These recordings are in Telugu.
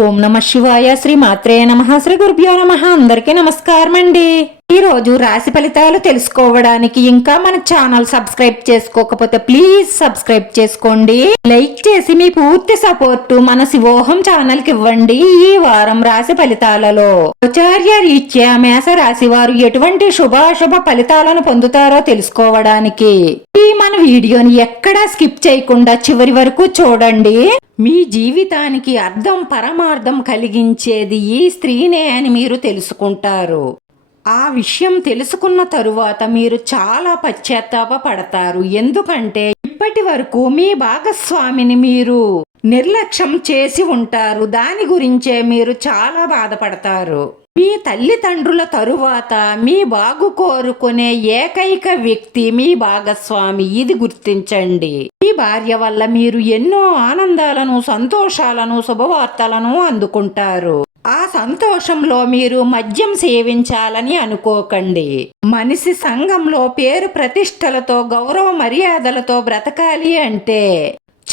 ఓం నమ శివాయ శ్రీ మాత్రే నమ. శ్రీ గురుభ్యో నమ. అందరికీ నమస్కారం అండి ఈ రోజు రాశి ఫలితాలు తెలుసుకోవడానికి ఇంకా మన ఛానల్ సబ్స్క్రైబ్ చేసుకోకపోతే ప్లీజ్ సబ్స్క్రైబ్ చేసుకోండి. లైక్ చేసి మీ పూర్తి సపోర్ట్ మన శివోహం ఛానల్కి ఇవ్వండి ఈ వారం రాశి ఫలితాలలో. ఆచార్య రీత్యా మేష రాశి వారు ఎటువంటి శుభాశుభ ఫలితాలను పొందుతారో తెలుసుకోవడానికి. ఈ మన వీడియోని ఎక్కడా స్కిప్ చేయకుండా చివరి వరకు చూడండి. మీ జీవితానికి అర్థం పరమార్థం కలిగించేది ఈ స్త్రీనే అని మీరు తెలుసుకుంటారు. ఆ విషయం తెలుసుకున్న తరువాత మీరు చాలా పశ్చాత్తాప పడతారు. ఎందుకంటే ఇప్పటి వరకు మీ భాగస్వామిని మీరు నిర్లక్ష్యం చేసి ఉంటారు. దాని గురించే మీరు చాలా బాధపడతారు. మీ తల్లిదండ్రుల తరువాత మీ బాగు కోరుకునే ఏకైక వ్యక్తి మీ భాగస్వామి. ఇది గుర్తించండి. మీ భార్య వల్ల మీరు ఎన్నో ఆనందాలను సంతోషాలను శుభవార్తలను అందుకుంటారు. ఆ సంతోషంలో మీరు మద్యం సేవించాలని అనుకోకండి. మనిషి సంఘంలో పేరు ప్రతిష్టలతో గౌరవ మర్యాదలతో బ్రతకాలి అంటే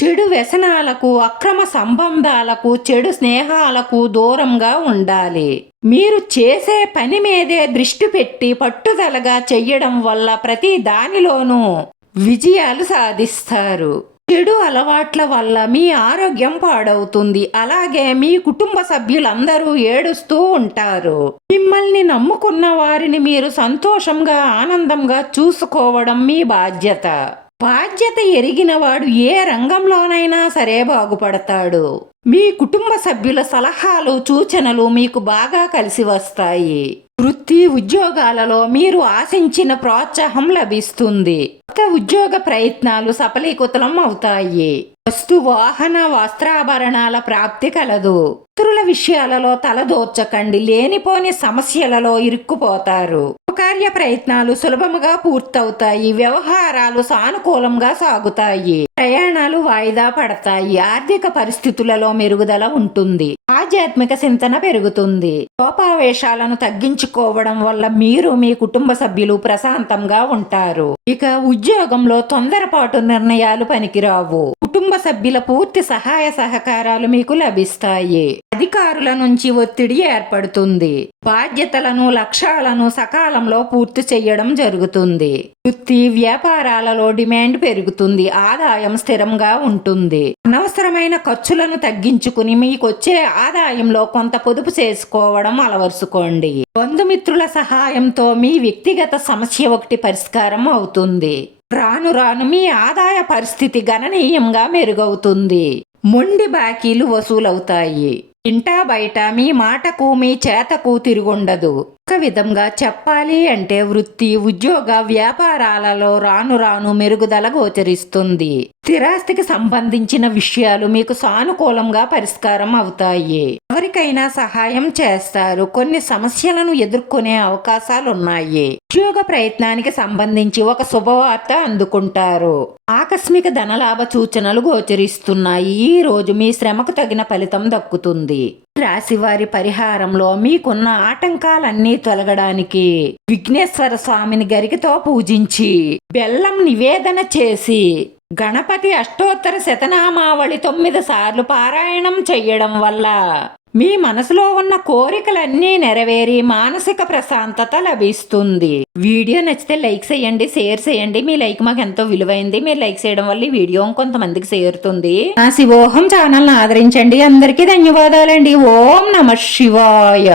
చెడు వ్యసనాలకు అక్రమ సంబంధాలకు చెడు స్నేహాలకు దూరంగా ఉండాలి. మీరు చేసే పని మీదే దృష్టి పెట్టి పట్టుదలగా చెయ్యడం వల్ల ప్రతి దానిలోనూ విజయాలు సాధిస్తారు. చెడు అలవాట్ల వల్ల మీ ఆరోగ్యం పాడవుతుంది. అలాగే మీ కుటుంబ సభ్యులందరూ ఏడుస్తూ ఉంటారు. మిమ్మల్ని నమ్ముకున్న వారిని మీరు సంతోషంగా ఆనందంగా చూసుకోవడం మీ బాధ్యత. బాధ్యత ఎరిగినవాడు ఏ రంగంలోనైనా సరే బాగుపడతాడు. మీ కుటుంబ సభ్యుల సలహాలు సూచనలు మీకు బాగా కలిసి వస్తాయి. వృత్తి ఉద్యోగాలలో మీరు ఆశించిన ప్రోత్సాహం లభిస్తుంది. కొత్త ఉద్యోగ ప్రయత్నాలు సఫలీకృతం అవుతాయి. వస్తు వాహన వస్త్రాభరణాల ప్రాప్తి కలదు. ఇతరుల విషయాలలో తలదోర్చకండి. లేనిపోని సమస్యలలో ఇరుక్కుపోతారు. కార్య ప్రయత్నాలు సులభముగా పూర్తవుతాయి. వ్యవహారాలు సానుకూలంగా సాగుతాయి. ప్రయాణాలు వాయిదా పడతాయి. ఆర్థిక పరిస్థితులలో మెరుగుదల ఉంటుంది. ఆధ్యాత్మిక చింతన పెరుగుతుంది. కోపావేశాలను తగ్గించుకోవడం వల్ల మీరు మీ కుటుంబ సభ్యులు ప్రశాంతంగా ఉంటారు. ఇక ఉద్యోగంలో తొందరపాటు నిర్ణయాలు పనికిరావు. కుటుంబ సభ్యుల పూర్తి సహాయ సహకారాలు మీకు లభిస్తాయి. అధికారుల నుంచి ఒత్తిడి ఏర్పడుతుంది. బాధ్యతలను లక్ష్యాలను సకాలంలో పూర్తి చేయడం జరుగుతుంది. వృత్తి వ్యాపారాలలో డిమాండ్ పెరుగుతుంది. ఆదాయం స్థిరంగా ఉంటుంది. అనవసరమైన ఖర్చులను తగ్గించుకుని మీకొచ్చే ఆదాయంలో కొంత పొదుపు చేసుకోవడం అలవరుచుకోండి. బంధుమిత్రుల సహాయంతో మీ వ్యక్తిగత సమస్య ఒకటి పరిష్కారం అవుతుంది. రాను రాను మీ ఆదాయ పరిస్థితి గణనీయంగా మెరుగవుతుంది. మొండి బాకీలు వసూలవుతాయి. ఇంటా బయట మీ మాటకు మీ చేతకు తిరుగుండదు. ఒక విధంగా చెప్పాలి అంటే వృత్తి ఉద్యోగ వ్యాపారాలలో రాను రాను మెరుగుదల గోచరిస్తుంది. స్థిరాస్తికి సంబంధించిన విషయాలు మీకు సానుకూలంగా పరిష్కారం అవుతాయి. ఎవరికైనా సహాయం చేస్తారు. కొన్ని సమస్యలను ఎదుర్కొనే అవకాశాలు ఉన్నాయి ఉద్యోగ ప్రయత్నానికి సంబంధించి ఒక శుభవార్త అందుకుంటారు. ఆకస్మిక ధనలాభ సూచనలు గోచరిస్తున్నాయి. ఈ రోజు మీ శ్రమకు తగిన ఫలితం దక్కుతుంది. రాశి వారి పరిహారంలో మీకున్న ఆటంకాలన్నీ తొలగడానికి విఘ్నేశ్వర స్వామిని గరికతో పూజించి బెల్లం నివేదన చేసి గణపతి అష్టోత్తర శతనామావళి తొమ్మిది సార్లు పారాయణం చెయ్యడం వల్ల మీ మనసులో ఉన్న కోరికలన్నీ నెరవేరి మానసిక ప్రశాంతత లభిస్తుంది. వీడియో నచ్చితే లైక్ చేయండి షేర్ చేయండి. మీ లైక్ మాకు ఎంతో విలువైంది. మీరు లైక్ చేయడం వల్ల ఈ వీడియో కొంతమందికి చేరుతుంది. ఆ శివోహం ఛానల్ ఆదరించండి. అందరికీ ధన్యవాదాలండి. ఓం నమ శివాయ.